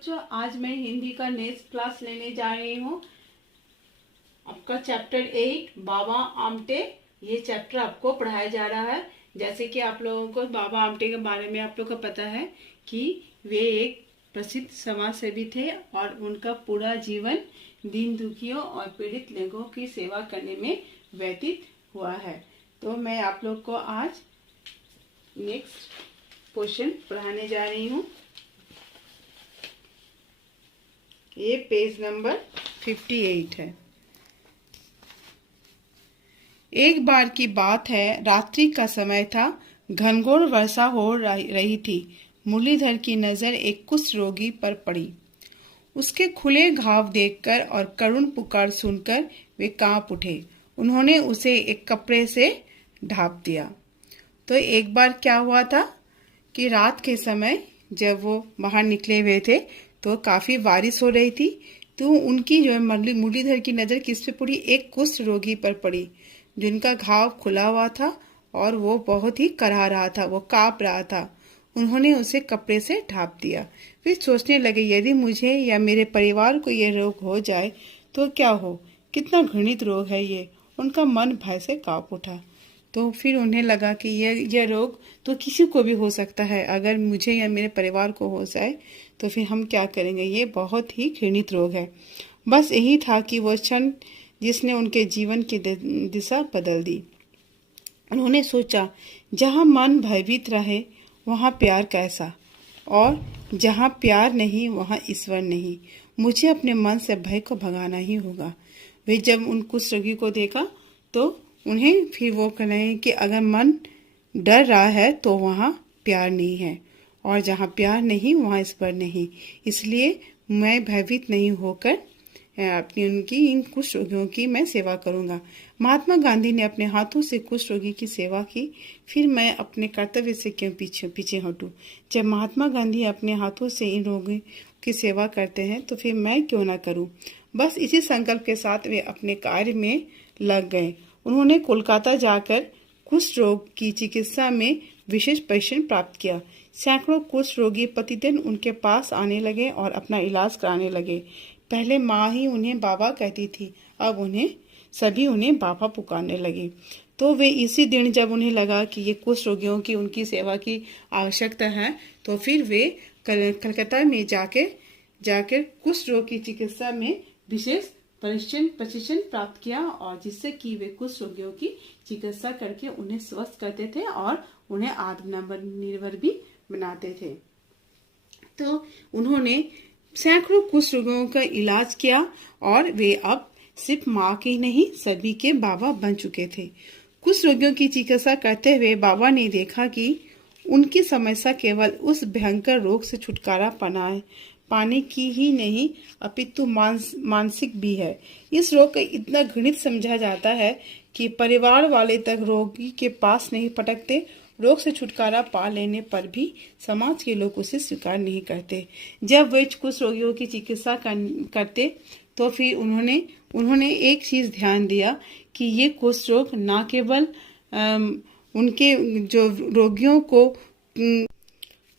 बच्चों, आज मैं हिंदी का नेक्स्ट क्लास लेने जा रही हूँ। आपका चैप्टर 8 बाबा आमटे, ये चैप्टर आपको पढ़ाया जा रहा है। जैसे कि आप लोगों को बाबा आमटे के बारे में आप लोगों को पता है कि वे एक प्रसिद्ध समाज सेवी थे और उनका पूरा जीवन दीन दुखियों और पीड़ित लोगों की सेवा करने में व्यतीत हुआ है। तो मैं आप लोग को आज नेक्स्ट पोर्शन पढ़ाने जा रही हूँ। ये पेज नंबर 58 है। एक बार की बात है, रात्रि का समय था। घनघोर वर्षा हो रही थी। मुरलीधर की नजर एक कुष्ठ रोगी पर पड़ी। उसके खुले घाव देखकर और करुण पुकार सुनकर वे कांप उठे। उन्होंने उसे एक कपड़े से ढांप दिया। तो एक बार क्या हुआ था कि रात के समय जब वो बाहर निकले हुए थे तो काफी बारिश हो रही थी। तो उनकी जो मुरलीधर की नजर किस पे पड़ी? एक कुष्ठ रोगी पर पड़ी, जिनका घाव खुला हुआ था और वो बहुत ही कराह रहा था, वो कांप रहा था। उन्होंने उसे कपड़े से ढांप दिया। फिर सोचने लगे, यदि मुझे या मेरे परिवार को ये रोग हो जाए तो क्या हो? कितना घृणित रोग है ये। उनका मन भय से कांप उठा। तो फिर उन्हें लगा कि यह रोग तो किसी को भी हो सकता है। अगर मुझे या मेरे परिवार को हो जाए तो फिर हम क्या करेंगे? ये बहुत ही घृणित रोग है। बस यही था कि वो क्षण जिसने उनके जीवन की दिशा बदल दी। उन्होंने सोचा, जहाँ मन भयभीत रहे वहाँ प्यार कैसा, और जहाँ प्यार नहीं वहाँ ईश्वर नहीं। मुझे अपने मन से भय को भगाना ही होगा। वे जब उन कुष्ठ रोगी को देखा तो उन्हें फिर वो कहने कि अगर मन डर रहा है तो वहाँ प्यार नहीं है, और जहाँ प्यार नहीं वहाँ ईश्वर नहीं। इसलिए मैं भयभीत नहीं होकर अपनी उनकी इन कुष्ठ रोगियों की मैं सेवा करूंगा। महात्मा गांधी ने अपने हाथों से कुष्ठ रोगी की सेवा की, फिर मैं अपने कर्तव्य से क्यों पीछे हटूं? जब महात्मा गांधी अपने हाथों से इन रोगियों की सेवा करते हैं तो फिर मैं क्यों ना करूं? बस इसी संकल्प के साथ वे अपने कार्य में लग गए। उन्होंने कोलकाता जाकर कुष्ठ रोग की चिकित्सा में विशेष प्रशिक्षण प्राप्त किया। सैकड़ों कुष्ठ रोगी प्रतिदिन उनके पास आने लगे और अपना इलाज कराने लगे। पहले माँ ही उन्हें बाबा कहती थी, अब सभी उन्हें बाबा पुकारने लगे। तो वे इसी दिन जब उन्हें लगा कि ये कुष्ठ रोगियों की उनकी सेवा की आवश्यकता है, तो फिर वे कलकत्ता में जाकर कुष्ठ रोग की चिकित्सा में विशेष प्रशिक्षण प्राप्त किया, और जिससे कि वे कुष्ठ रोगियों की चिकित्सा करके उन्हें स्वस्थ करते थे और उन्हें आत्मनिर्भर भी बनाते थे। तो उन्होंने सैकड़ों कुष्ठ रोगियों का इलाज किया और वे अब सिर्फ माँ के नहीं सभी के बाबा बन चुके थे। कुष्ठ रोगियों की चिकित्सा करते हुए बाबा ने देखा कि उनकी समस्या केवल उस भयंकर रोग से छुटकारा पाने की ही नहीं अपितु मानसिक भी है। इस रोग को इतना घृणित समझा जाता है कि परिवार वाले तक रोगी के पास नहीं पटकते। रोग से छुटकारा पा लेने पर भी समाज के लोग उसे स्वीकार नहीं करते। जब वे कुष्ठ रोगियों की चिकित्सा करते तो फिर उन्होंने एक चीज ध्यान दिया कि ये कुष्ठ रोग न केवल उनके जो रोगियों को,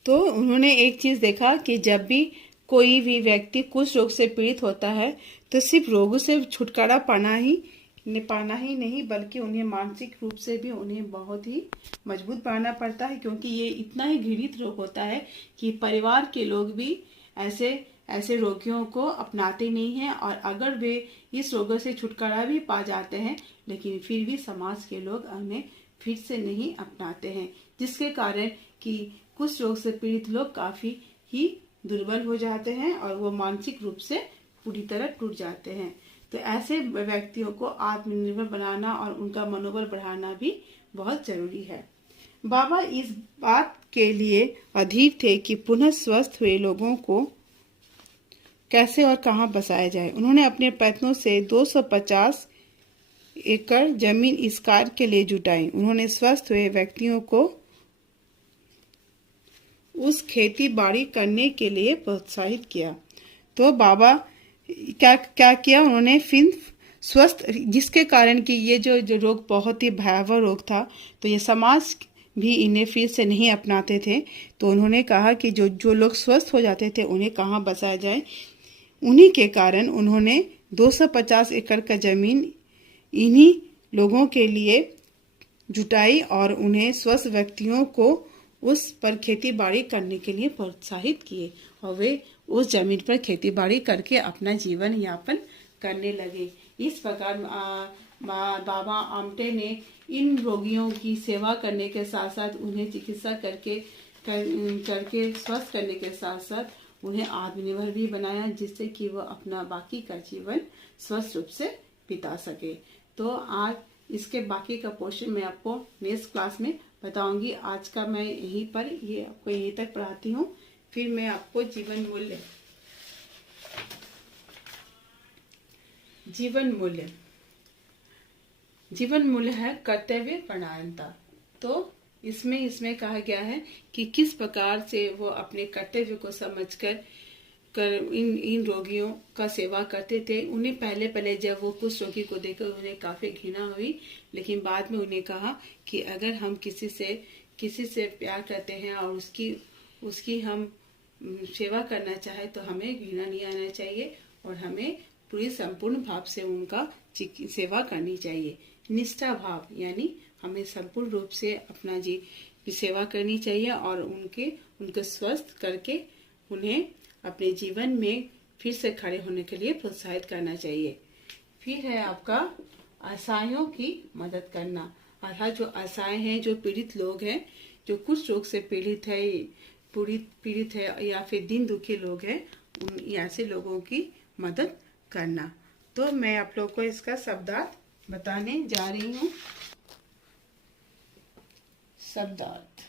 तो उन्होंने एक चीज देखा कि जब भी कोई भी व्यक्ति कुष्ठ रोग से पीड़ित होता है तो सिर्फ रोगों से छुटकारा पाना ही नहीं बल्कि उन्हें मानसिक रूप से भी उन्हें बहुत ही मजबूत बनाना पड़ता है, क्योंकि ये इतना ही घृणित रोग होता है कि परिवार के लोग भी ऐसे रोगियों को अपनाते नहीं हैं, और अगर वे इस रोगों से छुटकारा भी पा जाते हैं लेकिन फिर भी समाज के लोग उन्हें फिर से नहीं अपनाते हैं, जिसके कारण कि कुछ रोग से पीड़ित लोग काफी ही दुर्बल हो जाते हैं और वो मानसिक रूप से पूरी तरह टूट जाते हैं। तो ऐसे व्यक्तियों को आत्मनिर्भर बनाना और उनका मनोबल बढ़ाना भी बहुत जरूरी है। बाबा इस बात के लिए अधीर थे कि पुनः स्वस्थ हुए लोगों को कैसे और कहां बसाया जाए। उन्होंने अपने प्रयत्नों से 250 एकड़ जमीन इस कार्य के लिए जुटाई। उन्होंने स्वस्थ हुए व्यक्तियों को उस खेती बाड़ी करने के लिए प्रोत्साहित किया। तो बाबा क्या किया उन्होंने? फिर स्वस्थ, जिसके कारण कि ये जो रोग बहुत ही भयावह रोग था, तो ये समाज भी इन्हें फिर से नहीं अपनाते थे, तो उन्होंने कहा कि जो जो लोग स्वस्थ हो जाते थे उन्हें कहाँ बसाया जाए। उन्हीं के कारण उन्होंने 250 एकड़ का जमीन इन्हीं लोगों के लिए जुटाई और उन्हें स्वस्थ व्यक्तियों को उस पर खेती बाड़ी करने के लिए प्रोत्साहित किए और वे उस जमीन पर खेती बाड़ी करके अपना जीवन यापन करने लगे। इस प्रकार बाबा आमटे ने इन रोगियों की सेवा करने के साथ साथ उन्हें चिकित्सा करके स्वस्थ करने के साथ साथ उन्हें आत्मनिर्भर भी बनाया, जिससे कि वह अपना बाकी का जीवन स्वस्थ रूप से बिता सके। तो आज इसके बाकी का पोर्शन मैं आपको नेक्स्ट क्लास में बताऊंगी। आज का मैं यहीं तक पढ़ाती हूँ। फिर मैं आपको जीवन मूल्य है कर्तव्य परायणता। तो इसमें कहा गया है कि किस प्रकार से वो अपने कर्तव्य को समझकर इन रोगियों का सेवा करते थे। उन्हें पहले जब वो कुछ रोगी को देखकर उन्हें काफी घृणा हुई, लेकिन बाद में उन्हें कहा कि अगर हम किसी से प्यार करते हैं और उसकी हम सेवा करना चाहे तो हमें घृणा नहीं आना चाहिए और हमें पूरी संपूर्ण भाव से उनका सेवा करनी चाहिए। निष्ठा भाव यानी हमें संपूर्ण रूप से अपना सेवा करनी चाहिए और उनको स्वस्थ करके उन्हें अपने जीवन में फिर से खड़े होने के लिए प्रोत्साहित करना चाहिए। फिर है आपका असहायों की मदद करना। अर्थात जो असहाय हैं, जो पीड़ित लोग हैं, जो कुछ रोग से पीड़ित है या फिर दिन दुखी लोग हैं, उन ऐसे लोगों की मदद करना। तो मैं आप लोग को इसका शब्दार्थ बताने जा रही हूँ। शब्दार्थ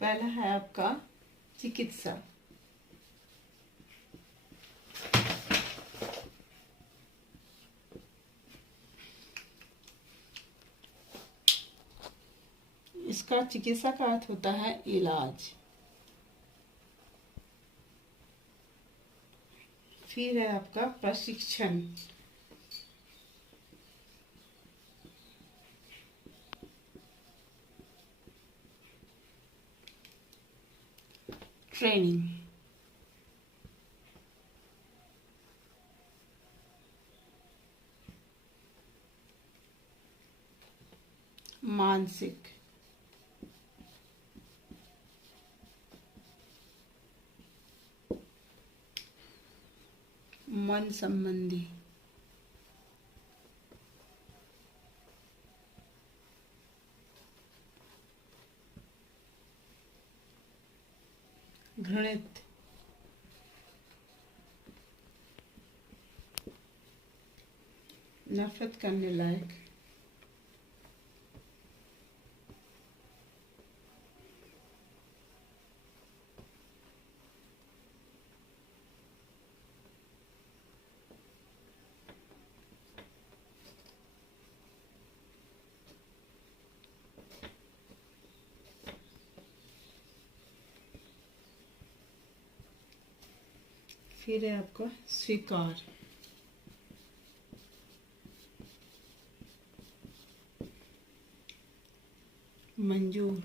पहला है आपका चिकित्सा। इसका चिकित्सा का अर्थ होता है इलाज। फिर है आपका प्रशिक्षण। ट्रेनिंग। मानसिक। मन संबंधी। घृणित। नफरत करने लायक। फिर है आपका स्वीकार। मंजूर।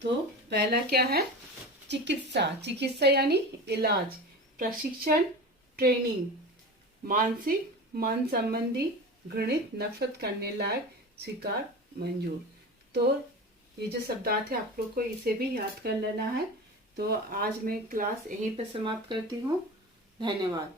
तो पहला क्या है? चिकित्सा यानी इलाज। प्रशिक्षण ट्रेनिंग। मानसिक मन संबंधी। घृणित नफरत करने लायक। स्वीकार मंजूर। तो ये जो शब्दार्थ है आप लोग को इसे भी याद कर लेना है। तो आज मैं क्लास यहीं पर समाप्त करती हूँ। धन्यवाद।